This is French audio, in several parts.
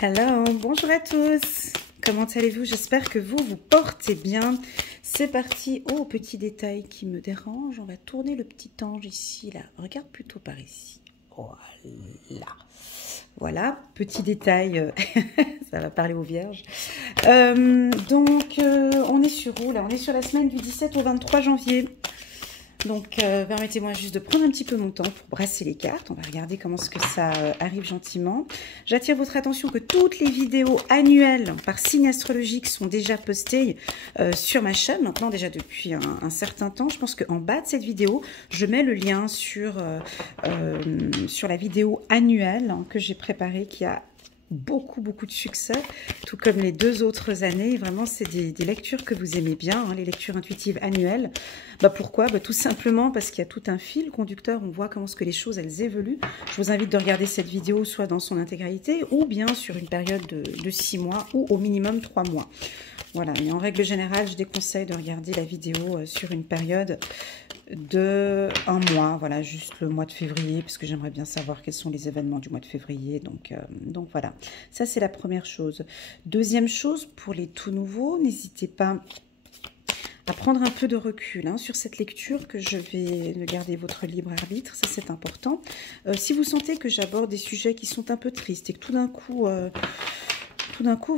Hello, bonjour à tous. Comment allez-vous? J'espère que vous portez bien. C'est parti. Oh, petit détail qui me dérange. On va tourner le petit ange ici, là. Regarde plutôt par ici. Voilà. Voilà, petit détail. Ça va parler aux vierges. On est sur où, là? On est sur la semaine du 17 au 23 janvier. Donc, permettez-moi juste de prendre un petit peu mon temps pour brasser les cartes. On va regarder comment est-ce que ça arrive gentiment. J'attire votre attention que toutes les vidéos annuelles par signe astrologique sont déjà postées sur ma chaîne, maintenant déjà depuis un certain temps. Je pense qu'en bas de cette vidéo, je mets le lien sur la vidéo annuelle que j'ai préparée, qui a beaucoup de succès, tout comme les deux autres années. Vraiment, c'est des lectures que vous aimez bien, hein, les lectures intuitives annuelles. Pourquoi? Tout simplement parce qu'il y a tout un fil conducteur. On voit comment ce que les choses, elles évoluent. Je vous invite de regarder cette vidéo soit dans son intégralité ou bien sur une période de 6 mois ou au minimum 3 mois. Voilà, mais en règle générale, je déconseille de regarder la vidéo sur une période de 1 mois, voilà, juste le mois de février, parce que j'aimerais bien savoir quels sont les événements du mois de février, donc voilà, ça c'est la première chose. Deuxième chose, pour les tout nouveaux, n'hésitez pas à prendre un peu de recul sur cette lecture, que je vais garder votre libre arbitre, ça c'est important. Si vous sentez que j'aborde des sujets qui sont un peu tristes et que tout d'un coup,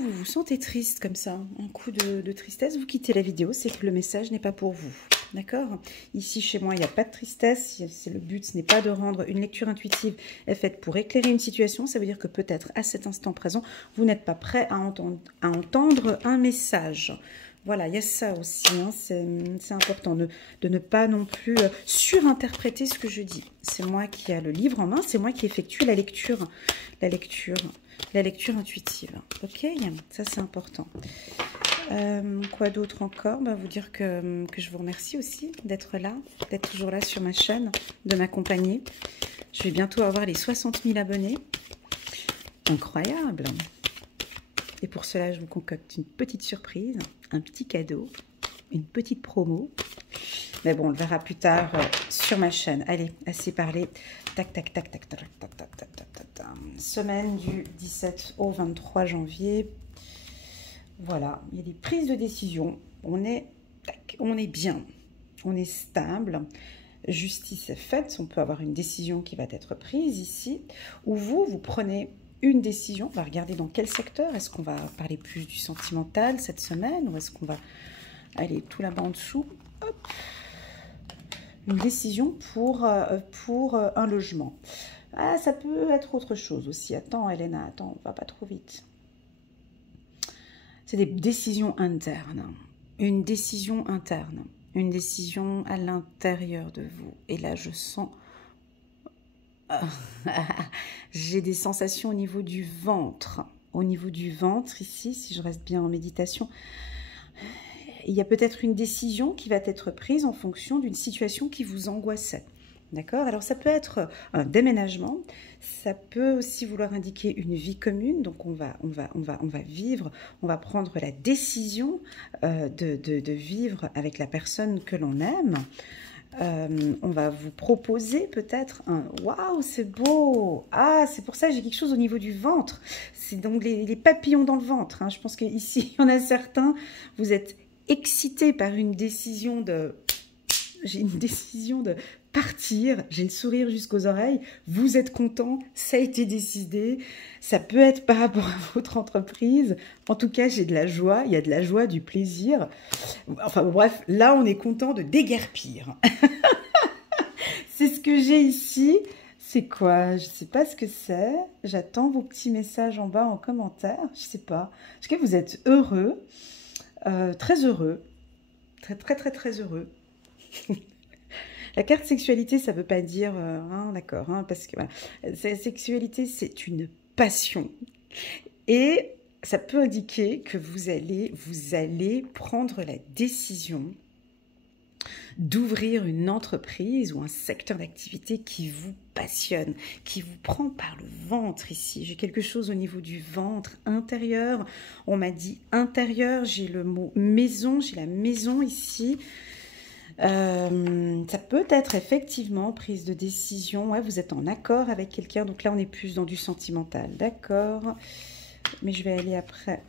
vous vous sentez triste comme ça, un coup de tristesse, vous quittez la vidéo, c'est que le message n'est pas pour vous. D'accord? Ici, chez moi, il n'y a pas de tristesse. Le but, ce n'est pas de rendre une lecture intuitive est faite pour éclairer une situation. Ça veut dire que peut-être, à cet instant présent, vous n'êtes pas prêt à entendre un message. Voilà, il y a ça aussi, c'est important de ne pas non plus surinterpréter ce que je dis. C'est moi qui ai le livre en main, c'est moi qui effectue la lecture intuitive. Ok, ça c'est important. Quoi d'autre encore? Vous dire que je vous remercie aussi d'être là, d'être toujours là sur ma chaîne, de m'accompagner. Je vais bientôt avoir les 60 000 abonnés. Incroyable! Et pour cela, je vous concocte une petite surprise, un petit cadeau, une petite promo. Mais bon, on le verra plus tard sur ma chaîne. Allez, assez parlé. Tac, tac, tac, tac, tac, tac, tac, tac, tac, tac, tac. Semaine du 17 au 23 janvier. Voilà, il y a des prises de décision. On est bien, on est stable. Justice est faite. On peut avoir une décision qui va être prise ici, où vous prenez une décision. On va regarder dans quel secteur. Est-ce qu'on va parler plus du sentimental cette semaine, ou est-ce qu'on va aller tout là-bas en dessous? Hop. Une décision pour un logement. Ah, ça peut être autre chose aussi. Attends, Elena, attends, on va pas trop vite. C'est des décisions internes. Une décision interne. Une décision à l'intérieur de vous. Et là, je sens... J'ai des sensations au niveau du ventre. Au niveau du ventre, ici, si je reste bien en méditation, il y a peut-être une décision qui va être prise en fonction d'une situation qui vous angoissait. D'accord? Alors, ça peut être un déménagement, ça peut aussi vouloir indiquer une vie commune. Donc, on va vivre, on va prendre la décision de vivre avec la personne que l'on aime. On va vous proposer peut-être un « Waouh, c'est beau !» Ah, c'est pour ça que j'ai quelque chose au niveau du ventre. C'est donc les papillons dans le ventre. Je pense qu'ici, il y en a certains, vous êtes excités par une décision de... J'ai une décision de partir, j'ai le sourire jusqu'aux oreilles, vous êtes content, ça a été décidé, ça peut être par rapport à votre entreprise, en tout cas j'ai de la joie, il y a de la joie, du plaisir, enfin bref, là on est content de déguerpir. C'est ce que j'ai ici, c'est quoi? Je ne sais pas ce que c'est, j'attends vos petits messages en bas en commentaire, je ne sais pas, est-ce que vous êtes heureux, très heureux, très heureux. La carte sexualité, ça ne veut pas dire, d'accord, parce que voilà, la sexualité, c'est une passion. Et ça peut indiquer que vous allez prendre la décision d'ouvrir une entreprise ou un secteur d'activité qui vous passionne, qui vous prend par le ventre ici. J'ai quelque chose au niveau du ventre intérieur. On m'a dit intérieur, j'ai le mot maison, j'ai la maison ici. Ça peut être effectivement prise de décision. Ouais, vous êtes en accord avec quelqu'un. Donc là, on est plus dans du sentimental. D'accord. mais je vais aller après,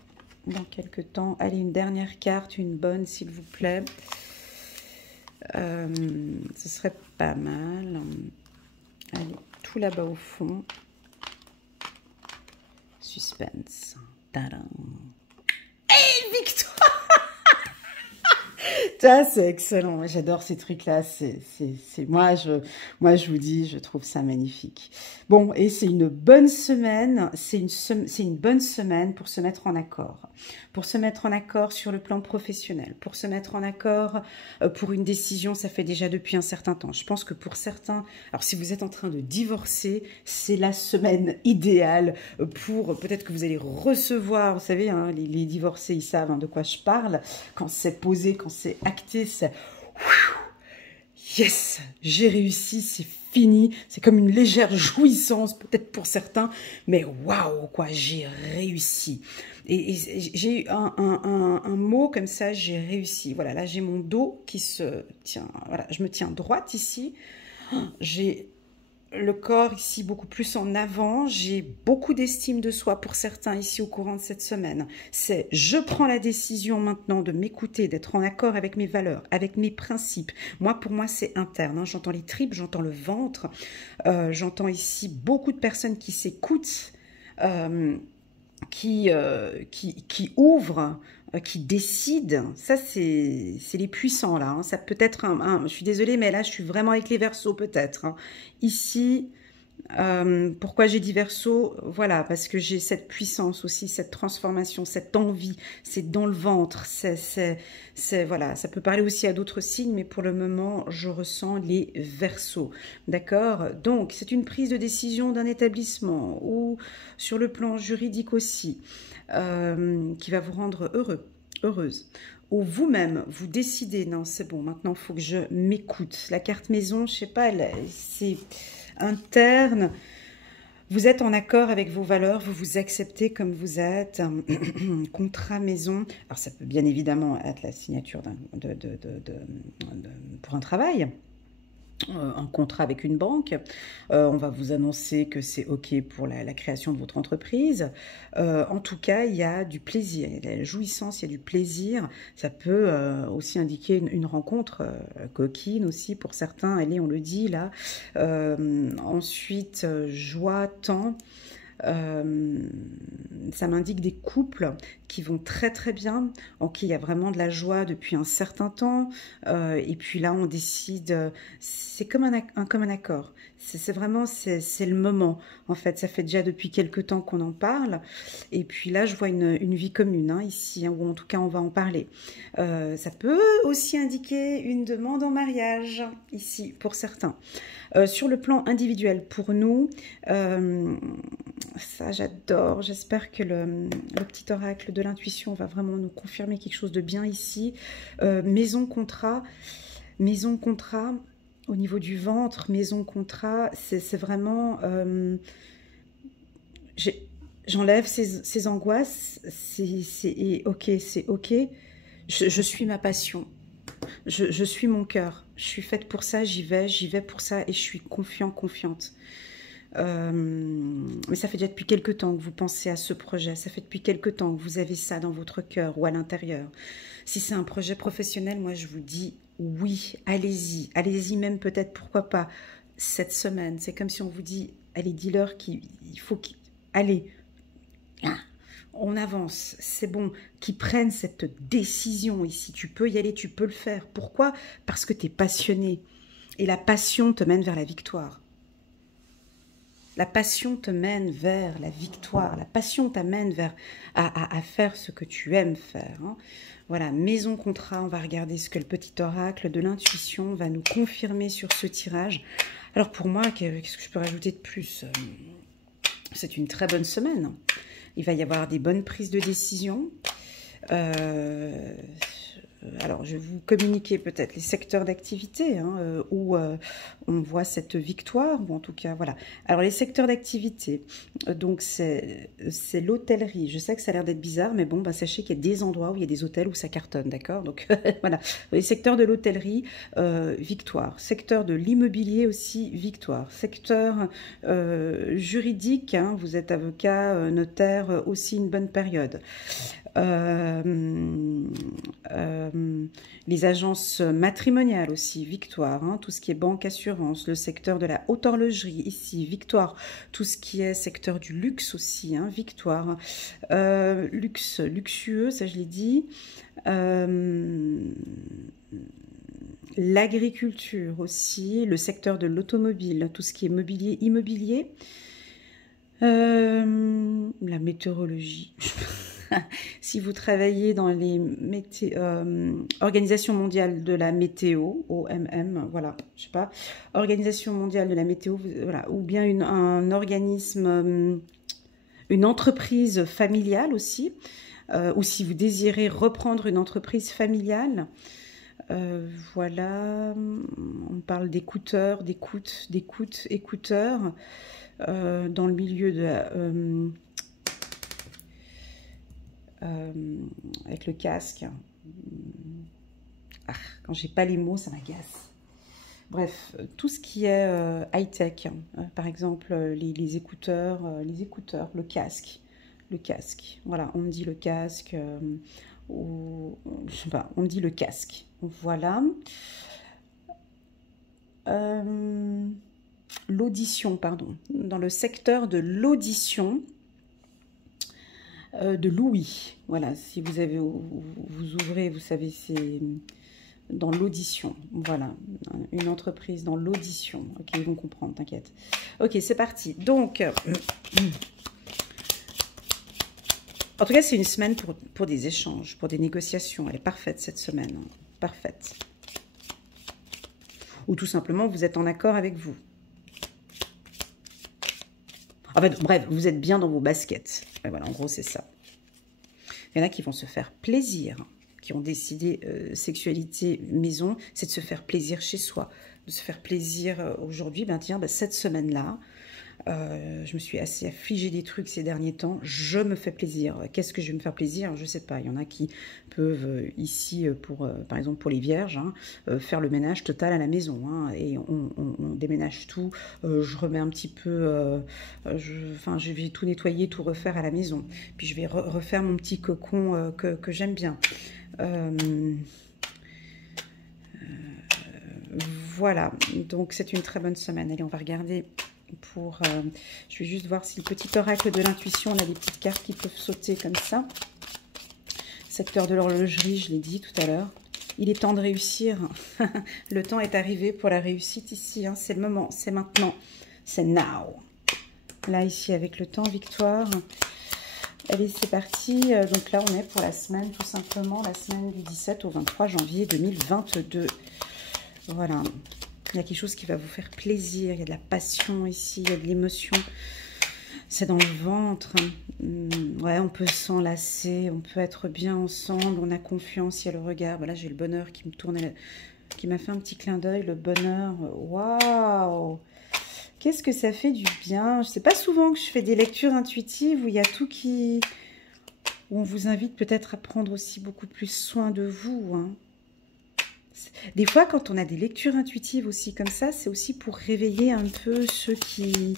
dans quelques temps. Allez, une dernière carte, une bonne, s'il vous plaît. Ce serait pas mal. Allez, tout là-bas au fond. Suspense. Tadam. Et victoire! Ça, c'est excellent. J'adore ces trucs-là. Moi, je vous dis, je trouve ça magnifique. Bon, et c'est une bonne semaine. C'est une bonne semaine pour se mettre en accord. Pour se mettre en accord sur le plan professionnel. Pour se mettre en accord pour une décision, ça fait déjà depuis un certain temps. Je pense que pour certains, alors si vous êtes en train de divorcer, c'est la semaine idéale pour, peut-être que vous allez recevoir, vous savez, hein, les divorcés, ils savent hein, de quoi je parle. Quand c'est posé, quand c'est acté, c'est yes, j'ai réussi, c'est fini. C'est comme une légère jouissance, peut-être pour certains, mais waouh, quoi, j'ai réussi. Et j'ai eu un mot comme ça, j'ai réussi. Voilà, là, j'ai mon dos qui se tient, voilà, je me tiens droite ici. J'ai le corps ici beaucoup plus en avant, j'ai beaucoup d'estime de soi pour certains ici au courant de cette semaine. C'est je prends la décision maintenant de m'écouter, d'être en accord avec mes valeurs, avec mes principes. Moi, pour moi, c'est interne. Hein. J'entends les tripes, j'entends le ventre, j'entends ici beaucoup de personnes qui s'écoutent, qui ouvrent, qui décident. Ça, c'est les puissants, là. Hein. Ça peut être je suis désolée, mais là, je suis vraiment avec les Verseaux, peut-être. Hein. Ici, pourquoi j'ai dit Verseau? Voilà, parce que j'ai cette puissance aussi, cette transformation, cette envie. C'est dans le ventre. Voilà, ça peut parler aussi à d'autres signes, mais pour le moment, je ressens les Verseaux. D'accord? Donc, c'est une prise de décision d'un établissement ou sur le plan juridique aussi. Qui va vous rendre heureux, heureuse. Ou vous-même, vous décidez, non, c'est bon, maintenant, il faut que je m'écoute. La carte maison, je sais pas, c'est interne. Vous êtes en accord avec vos valeurs, vous vous acceptez comme vous êtes. Contrat maison, alors ça peut bien évidemment être la signature pour un travail. Un contrat avec une banque, on va vous annoncer que c'est OK pour la création de votre entreprise. En tout cas, il y a du plaisir, il y a de la jouissance, il y a du plaisir. Ça peut aussi indiquer une rencontre coquine aussi pour certains. Allez, on le dit là. Ensuite, joie, temps. Ça m'indique des couples qui vont très très bien, en qui il y a vraiment de la joie depuis un certain temps, et puis là on décide, c'est comme un accord, c'est vraiment, c'est le moment, en fait, ça fait déjà depuis quelques temps qu'on en parle, et puis là je vois une vie commune, hein, ici, hein, ou en tout cas on va en parler. Ça peut aussi indiquer une demande en mariage, ici, pour certains. Sur le plan individuel, pour nous, ça j'adore, j'espère que le petit oracle de l'intuition va vraiment nous confirmer quelque chose de bien ici. Maison contrat, au niveau du ventre, maison contrat, c'est vraiment, j'enlève ces angoisses, c'est ok, je suis ma passion. Je suis mon cœur, je suis faite pour ça, j'y vais pour ça et je suis confiante. Mais ça fait déjà depuis quelque temps que vous pensez à ce projet, ça fait depuis quelque temps que vous avez ça dans votre cœur ou à l'intérieur. Si c'est un projet professionnel, moi je vous dis oui, allez-y même peut-être, pourquoi pas, cette semaine. C'est comme si on vous dit, allez, dis-leur allez, on avance, c'est bon, qu'ils prennent cette décision ici. Tu peux y aller, tu peux le faire. Pourquoi? Parce que tu es passionné. Et la passion te mène vers la victoire. La passion te mène vers la victoire. La passion t'amène vers à faire ce que tu aimes faire. Hein. Voilà, maison contrat, on va regarder ce que le petit oracle de l'intuition va nous confirmer sur ce tirage. Alors pour moi, qu'est-ce que je peux rajouter de plus? C'est une très bonne semaine. Il va y avoir des bonnes prises de décision. alors, je vais vous communiquer peut-être les secteurs d'activité hein, où on voit cette victoire, ou en tout cas, voilà. Alors, les secteurs d'activité, donc c'est l'hôtellerie. Je sais que ça a l'air d'être bizarre, mais bon, bah, sachez qu'il y a des endroits où il y a des hôtels où ça cartonne, d'accord? Donc, voilà. Les secteurs de l'hôtellerie, victoire. Secteur de l'immobilier aussi, victoire. Secteur juridique, hein, vous êtes avocat, notaire, aussi une bonne période. Les agences matrimoniales aussi, victoire, hein, tout ce qui est banque, assurance, le secteur de la haute horlogerie ici, victoire, tout ce qui est secteur du luxe aussi, hein, victoire, luxe, luxueux, ça je l'ai dit, l'agriculture aussi, le secteur de l'automobile, tout ce qui est mobilier, immobilier, la météorologie. Si vous travaillez dans les Organisation mondiale de la météo, OMM, voilà, je sais pas, Organisation mondiale de la météo, voilà, ou bien un organisme, une entreprise familiale aussi, ou si vous désirez reprendre une entreprise familiale, voilà, on parle d'écouteurs, écouteurs, dans le milieu de la... avec le casque. Ah, quand j'ai pas les mots, ça m'agace. Bref, tout ce qui est high-tech, par exemple les écouteurs, le casque. Voilà, on me dit le casque, ou je sais pas, on me dit le casque. Voilà. L'audition, pardon. Dans le secteur de l'audition, de l'ouïe. Voilà, si vous avez, vous ouvrez, vous savez, c'est dans l'audition. Voilà, une entreprise dans l'audition. Ok, ils vont comprendre, t'inquiète. Ok, c'est parti. Donc, en tout cas, c'est une semaine pour des échanges, pour des négociations. Elle est parfaite cette semaine, hein. Parfaite. Ou tout simplement, vous êtes en accord avec vous. En fait, bref, vous êtes bien dans vos baskets. Et voilà, en gros, c'est ça. Il y en a qui vont se faire plaisir, qui ont décidé sexualité maison, c'est de se faire plaisir chez soi, de se faire plaisir aujourd'hui. Ben tiens, ben, cette semaine-là, je me suis assez affligée des trucs ces derniers temps. Je me fais plaisir. Qu'est-ce que je vais me faire plaisir? Je sais pas. Il y en a qui peuvent ici, par exemple pour les vierges, hein, faire le ménage total à la maison. Hein, et on déménage tout. Je remets un petit peu... je vais tout nettoyer, tout refaire à la maison. Puis je vais refaire mon petit cocon que j'aime bien. Voilà. Donc c'est une très bonne semaine. Allez, on va regarder... je vais juste voir si le petit oracle de l'intuition, on a des petites cartes qui peuvent sauter comme ça. Secteur de l'horlogerie, je l'ai dit tout à l'heure. Il est temps de réussir. Le temps est arrivé pour la réussite ici. Hein. C'est le moment, c'est maintenant, c'est now. Là, ici, avec le temps, victoire. Allez, c'est parti. Donc là, on est pour la semaine, tout simplement, la semaine du 17 au 23 janvier 2022. Voilà. Il y a quelque chose qui va vous faire plaisir. Il y a de la passion ici, il y a de l'émotion. C'est dans le ventre. Ouais, on peut s'enlacer, on peut être bien ensemble, on a confiance, il y a le regard. Voilà, j'ai le bonheur qui me tournait, qui m'a fait un petit clin d'œil, le bonheur. Waouh! Qu'est-ce que ça fait du bien. Je sais pas souvent que je fais des lectures intuitives où il y a tout qui... où on vous invite peut-être à prendre aussi beaucoup plus soin de vous, hein. Des fois, quand on a des lectures intuitives aussi comme ça, c'est aussi pour réveiller un peu ceux qui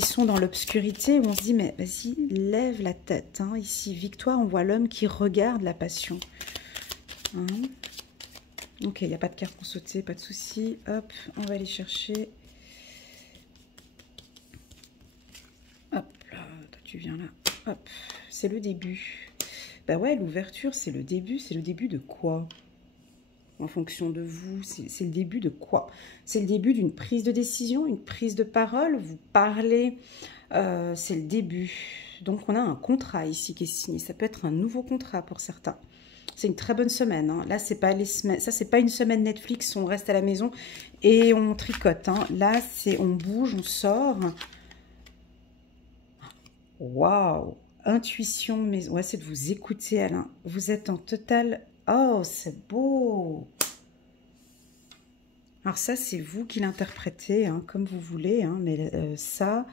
sont dans l'obscurité, où on se dit, mais vas-y, lève la tête. Hein. Ici, victoire, on voit l'homme qui regarde la passion. Hein. Ok, il n'y a pas de carte pour sauter, pas de souci. Hop, on va aller chercher. Hop, là, toi, tu viens là. Hop, c'est le début. Bah ouais, l'ouverture, c'est le début. C'est le début de quoi? En fonction de vous, c'est le début de quoi? C'est le début d'une prise de décision, une prise de parole. Vous parlez, c'est le début. Donc, on a un contrat ici qui est signé. Ça peut être un nouveau contrat pour certains. C'est une très bonne semaine. Hein. Là, c'est pas les semaines. Ça, c'est pas une semaine Netflix. On reste à la maison et on tricote. Hein. Là, c'est on bouge, on sort. Waouh! intuition, mais ouais, c'est de vous écouter, Alain. Vous êtes en total... Oh, c'est beau! Alors ça, c'est vous qui l'interprétez, hein, comme vous voulez, hein, mais ça,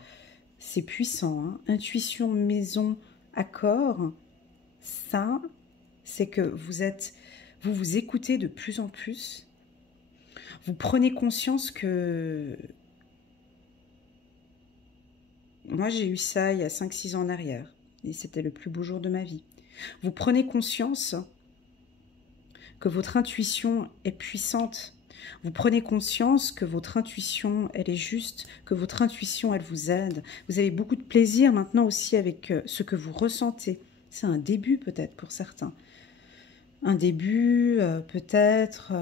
c'est puissant. Hein. Intuition, maison, accord, ça, c'est que vous vous écoutez de plus en plus. Vous prenez conscience que... Moi, j'ai eu ça il y a 5-6 ans en arrière, et c'était le plus beau jour de ma vie. Vous prenez conscience que votre intuition est puissante. Vous prenez conscience que votre intuition, elle est juste, que votre intuition, elle vous aide. Vous avez beaucoup de plaisir maintenant aussi avec ce que vous ressentez. C'est un début peut-être pour certains. Un début peut-être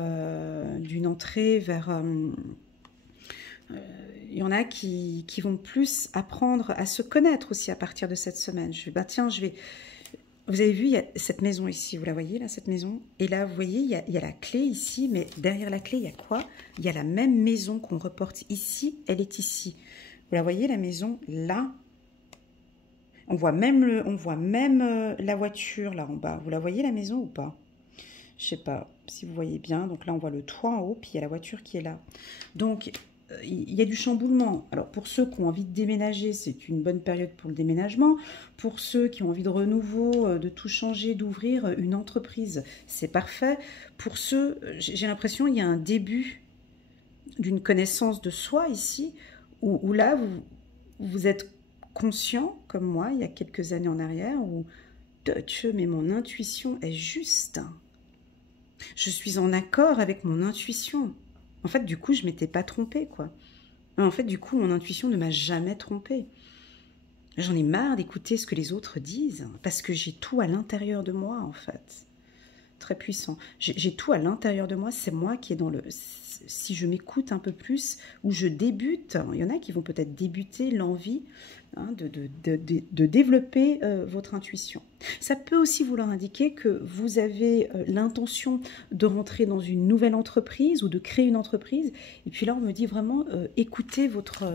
d'une entrée vers... il y en a qui vont plus apprendre à se connaître aussi à partir de cette semaine. Je vais, bah tiens, je vais... Vous avez vu, il y a cette maison ici, vous la voyez là, cette maison? Et là, vous voyez, il y a la clé ici, mais derrière la clé, il y a quoi? Il y a la même maison qu'on reporte ici, elle est ici. Vous la voyez, la maison, là? On voit même la voiture là en bas. Vous la voyez, la maison, ou pas? Je sais pas si vous voyez bien. Donc là, on voit le toit en haut, puis il y a la voiture qui est là. Donc, il y a du chamboulement. Alors, pour ceux qui ont envie de déménager, c'est une bonne période pour le déménagement. Pour ceux qui ont envie de renouveau, de tout changer, d'ouvrir une entreprise, c'est parfait. Pour ceux, j'ai l'impression qu'il y a un début d'une connaissance de soi ici, où là, vous êtes conscient, comme moi, il y a quelques années en arrière, où, mais mon intuition est juste. Je suis en accord avec mon intuition. En fait, du coup, je ne m'étais pas trompée, quoi. En fait, du coup, mon intuition ne m'a jamais trompée. J'en ai marre d'écouter ce que les autres disent, parce que j'ai tout à l'intérieur de moi, en fait. Très puissant. J'ai tout à l'intérieur de moi, c'est moi qui est dans le... Si je m'écoute un peu plus, ou je débute, il y en a qui vont peut-être débuter l'envie de développer votre intuition. Ça peut aussi vouloir indiquer que vous avez l'intention de rentrer dans une nouvelle entreprise ou de créer une entreprise. Et puis là, on me dit vraiment, écoutez votre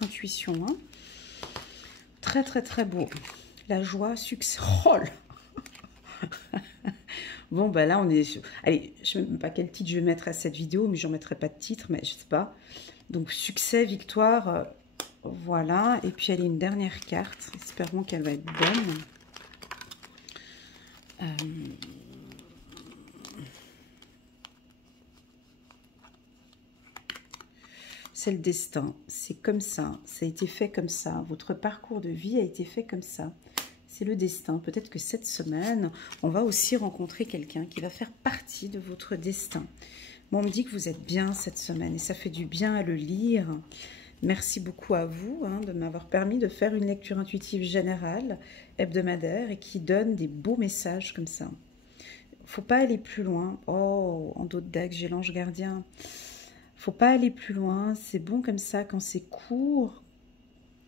intuition. Hein. Très, très, très beau. La joie, succès. Oh là. Bon, ben là, on est... Allez, je ne sais même pas quel titre je vais mettre à cette vidéo, mais je n'en mettrai pas de titre, mais je ne sais pas. Donc, succès, victoire, voilà. Et puis, elle est une dernière carte. Espérons qu'elle va être bonne. C'est le destin. C'est comme ça. Ça a été fait comme ça. Votre parcours de vie a été fait comme ça. C'est le destin. Peut-être que cette semaine, on va aussi rencontrer quelqu'un qui va faire partie de votre destin. Bon, on me dit que vous êtes bien cette semaine et ça fait du bien à le lire. Merci beaucoup à vous de m'avoir permis de faire une lecture intuitive générale, hebdomadaire, et qui donne des beaux messages comme ça. Faut pas aller plus loin. Oh, en dos de deck, j'ai l'ange gardien. Faut pas aller plus loin. C'est bon comme ça quand c'est court.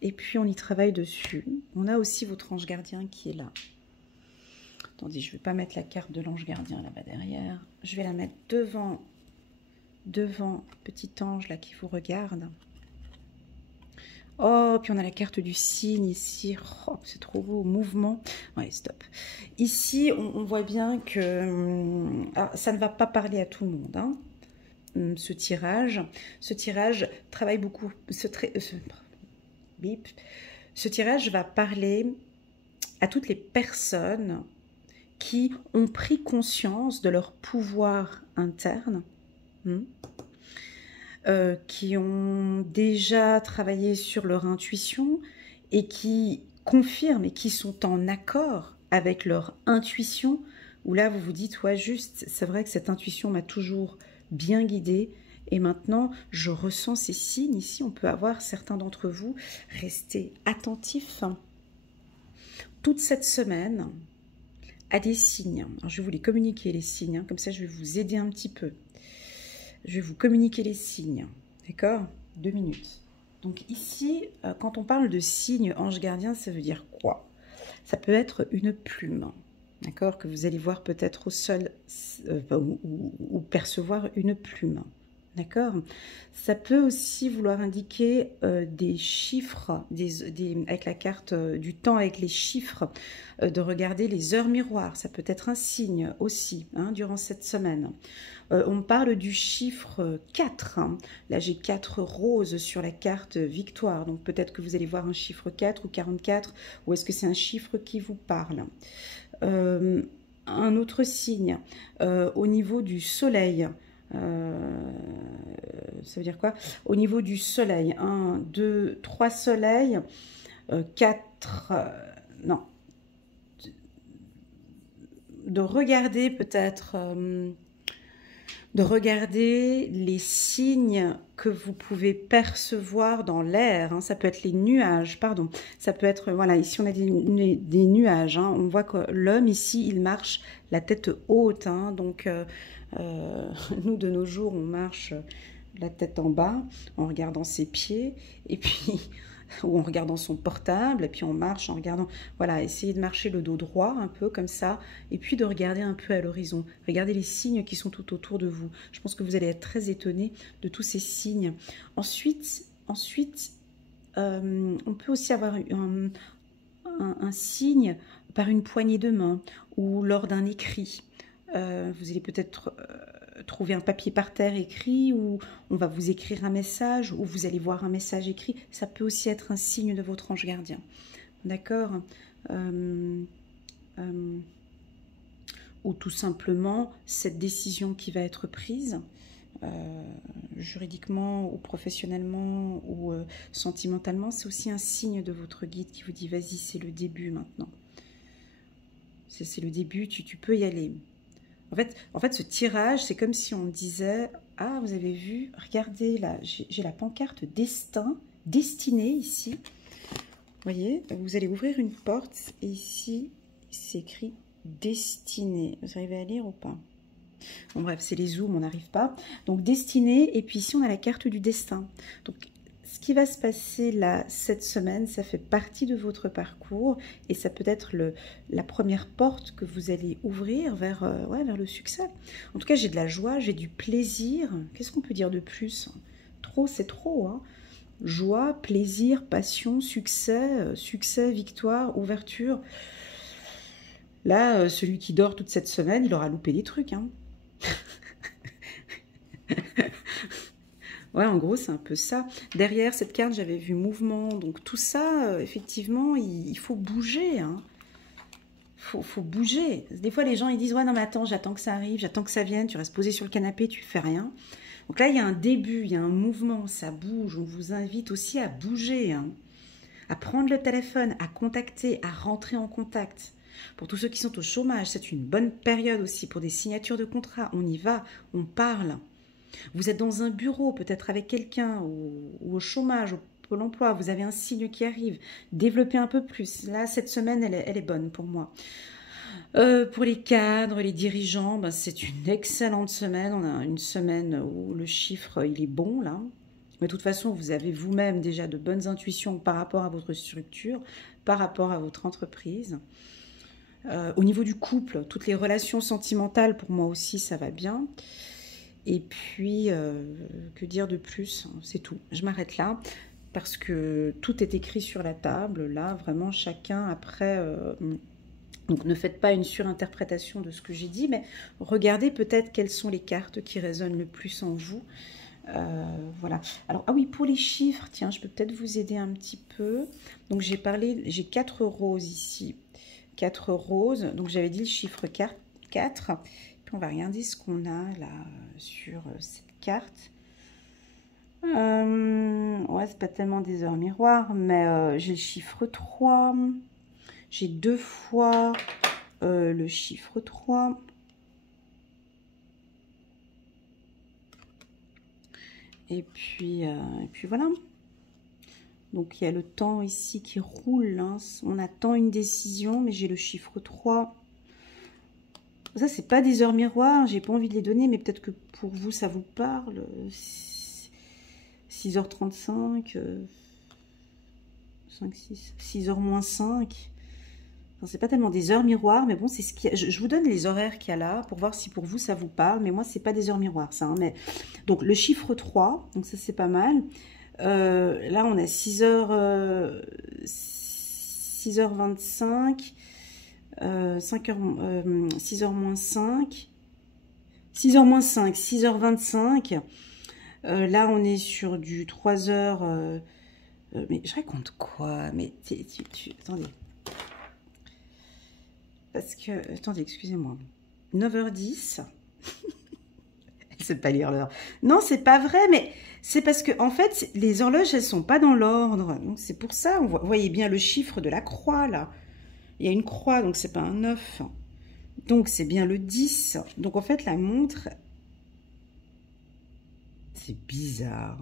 Et puis, on y travaille dessus. On a aussi votre ange gardien qui est là. Attendez, je ne vais pas mettre la carte de l'ange gardien là-bas derrière. Je vais la mettre devant petit ange là qui vous regarde. Oh, puis on a la carte du cygne ici. Oh, c'est trop beau. Mouvement. Ouais, stop. Ici, on voit bien que ça ne va pas parler à tout le monde. Hein, ce tirage travaille beaucoup. Ce tirage va parler à toutes les personnes qui ont pris conscience de leur pouvoir interne, qui ont déjà travaillé sur leur intuition et qui confirment et qui sont en accord avec leur intuition, où là vous vous dites, ouais juste, c'est vrai que cette intuition m'a toujours bien guidée. Et maintenant, je ressens ces signes. Ici, on peut avoir certains d'entre vous rester attentifs toute cette semaine à des signes. Alors, je vais vous les communiquer, les signes. Comme ça, je vais vous aider un petit peu. Je vais vous communiquer les signes. D'accord? 2 minutes. Donc ici, quand on parle de signes ange gardien, ça veut dire quoi? Ça peut être une plume. D'accord? Que vous allez voir peut-être au sol ou percevoir une plume. D'accord? Ça peut aussi vouloir indiquer des chiffres, avec la carte du temps, avec les chiffres, de regarder les heures miroirs. Ça peut être un signe aussi, hein, durant cette semaine. On parle du chiffre 4. Hein. Là, j'ai 4 roses sur la carte victoire. Donc, peut-être que vous allez voir un chiffre 4 ou 44. Ou est-ce que c'est un chiffre qui vous parle? Un autre signe, au niveau du soleil. Ça veut dire quoi? Au niveau du soleil, 1, 2, 3 soleils, 4, non, de regarder peut-être, de regarder les signes que vous pouvez percevoir dans l'air, hein. Ça peut être les nuages, pardon, ça peut être, voilà, ici on a des nuages, hein. On voit que l'homme ici, il marche la tête haute, hein. Donc nous de nos jours, on marche la tête en bas en regardant ses pieds, et puis ou en regardant son portable, et puis on marche en regardant, voilà, essayez de marcher le dos droit un peu comme ça, et puis de regarder un peu à l'horizon, regardez les signes qui sont tout autour de vous. Je pense que vous allez être très étonné de tous ces signes. Ensuite on peut aussi avoir un signe par une poignée de main ou lors d'un écrit. Vous allez peut-être trouver un papier par terre écrit, ou on va vous écrire un message, ou vous allez voir un message écrit. Ça peut aussi être un signe de votre ange gardien. D'accord? Ou tout simplement cette décision qui va être prise, juridiquement ou professionnellement ou sentimentalement, c'est aussi un signe de votre guide qui vous dit vas-y, c'est le début maintenant. C'est le début, tu peux y aller. En fait, ce tirage, c'est comme si on disait « Ah, vous avez vu, regardez là, j'ai la pancarte destin, destinée ici. » Vous voyez, vous allez ouvrir une porte et ici, c'est écrit « Destinée ». Vous arrivez à lire ou pas? Bon bref, c'est les zooms, on n'arrive pas. Donc destinée, et puis ici on a la carte du destin. Donc ce qui va se passer là, cette semaine, ça fait partie de votre parcours, et ça peut être la première porte que vous allez ouvrir vers, vers le succès. En tout cas, j'ai de la joie, j'ai du plaisir. Qu'est-ce qu'on peut dire de plus? Trop, c'est trop, hein. Joie, plaisir, passion, succès, succès, victoire, ouverture. Là, celui qui dort toute cette semaine, il aura loupé des trucs, hein. Ouais, en gros, c'est un peu ça. Derrière cette carte, j'avais vu mouvement. Donc tout ça, effectivement, il faut bouger, hein. Faut bouger. Des fois, les gens, ils disent « Ouais, non, mais attends, j'attends que ça arrive, j'attends que ça vienne. Tu restes posé sur le canapé, tu fais rien. » Donc là, il y a un début, il y a un mouvement, ça bouge. On vous invite aussi à bouger, hein. À prendre le téléphone, à contacter, à rentrer en contact. Pour tous ceux qui sont au chômage, c'est une bonne période aussi pour des signatures de contrat. On y va, on parle. Vous êtes dans un bureau, peut-être avec quelqu'un, ou au chômage, au Pôle emploi, vous avez un signe qui arrive. Développez un peu plus. Là, cette semaine, elle est bonne pour moi. Pour les cadres, les dirigeants, ben, c'est une excellente semaine. On a une semaine où le chiffre, il est bon, là. Mais de toute façon, vous avez vous-même déjà de bonnes intuitions par rapport à votre structure, par rapport à votre entreprise. Au niveau du couple, toutes les relations sentimentales, pour moi aussi, ça va bien. Et puis, que dire de plus? C'est tout. Je m'arrête là parce que tout est écrit sur la table. Là, vraiment, chacun après... donc, ne faites pas une surinterprétation de ce que j'ai dit, mais regardez peut-être quelles sont les cartes qui résonnent le plus en vous. Voilà. Alors, ah oui, pour les chiffres, tiens, je peux peut-être vous aider un petit peu. Donc, j'ai 4 roses ici. 4 roses. Donc, j'avais dit le chiffre 4. Puis, on va regarder ce qu'on a là sur cette carte. Ouais, c'est pas tellement des heures miroirs, mais j'ai le chiffre 3. J'ai 2 fois le chiffre 3. Et puis voilà. Donc, il y a le temps ici qui roule, hein. On attend une décision, mais j'ai le chiffre 3. Ça, c'est pas des heures miroirs. J'ai pas envie de les donner, mais peut-être que pour vous, ça vous parle. 6h35, 6h moins 5. Enfin, c'est pas tellement des heures miroirs, mais bon, c'est ce qui. Je vous donne les horaires qu'il y a là pour voir si pour vous ça vous parle. Mais moi, c'est pas des heures miroirs, ça. Hein, mais donc le chiffre 3, donc ça c'est pas mal. Là, on a 6h, 6h25, 5h, 6h moins 5, 6h moins 5, 6h25. Là, on est sur du 3h. Mais je raconte quoi? Mais attendez. Parce que, attendez, excusez-moi. 9h10. Elle ne sait pas lire l'heure. Non, c'est pas vrai, mais c'est parce que, en fait, les horloges, elles sont pas dans l'ordre. Donc, c'est pour ça. Vous voyez bien le chiffre de la croix, là. Il y a une croix, donc c'est pas un 9. Donc, c'est bien le 10. Donc, en fait, la montre... C'est bizarre.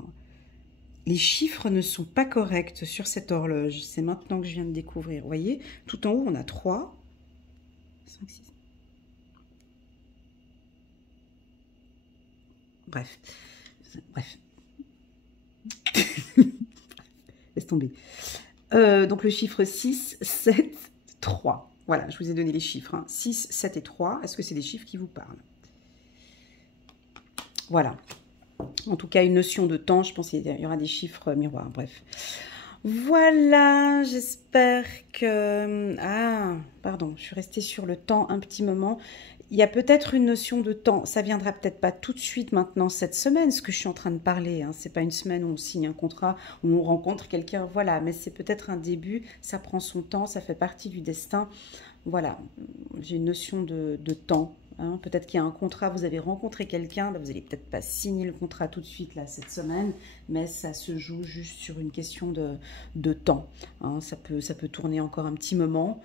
Les chiffres ne sont pas corrects sur cette horloge. C'est maintenant que je viens de découvrir. Vous voyez, tout en haut, on a 3, 5, 6. Bref. Laisse tomber. Donc, le chiffre 6, 7, 3. Voilà, je vous ai donné les chiffres. Hein. 6, 7 et 3. Est-ce que c'est des chiffres qui vous parlent? Voilà. En tout cas, une notion de temps, je pense qu'il y aura des chiffres miroirs, bref. Voilà, j'espère que... Ah, pardon, je suis restée sur le temps un petit moment. Il y a peut-être une notion de temps, ça viendra peut-être pas tout de suite maintenant cette semaine, ce que je suis en train de parler. Hein. C'est pas une semaine où on signe un contrat, où on rencontre quelqu'un, voilà. Mais c'est peut-être un début, ça prend son temps, ça fait partie du destin. Voilà, j'ai une notion de temps. Hein, peut-être qu'il y a un contrat, vous avez rencontré quelqu'un, vous n'allez peut-être pas signer le contrat tout de suite là cette semaine, mais ça se joue juste sur une question de temps. Hein, ça peut tourner encore un petit moment,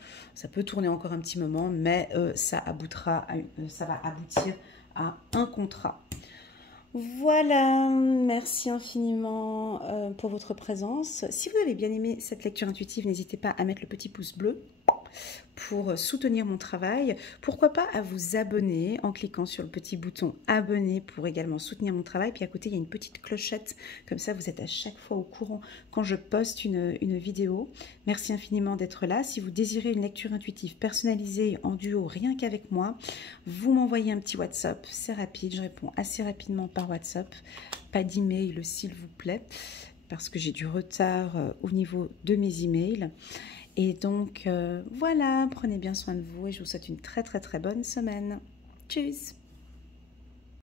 mais ça va aboutir à un contrat. Voilà, merci infiniment pour votre présence. Si vous avez bien aimé cette lecture intuitive, n'hésitez pas à mettre le petit pouce bleu pour soutenir mon travail. Pourquoi pas à vous abonner en cliquant sur le petit bouton abonner pour également soutenir mon travail. Puis à côté, il y a une petite clochette. Comme ça, vous êtes à chaque fois au courant quand je poste une vidéo. Merci infiniment d'être là. Si vous désirez une lecture intuitive personnalisée en duo, rien qu'avec moi, vous m'envoyez un petit WhatsApp. C'est rapide, je réponds assez rapidement par WhatsApp. Pas d'email, s'il vous plaît, parce que j'ai du retard au niveau de mes emails. Et donc, voilà, prenez bien soin de vous et je vous souhaite une très très très bonne semaine. Tchuss!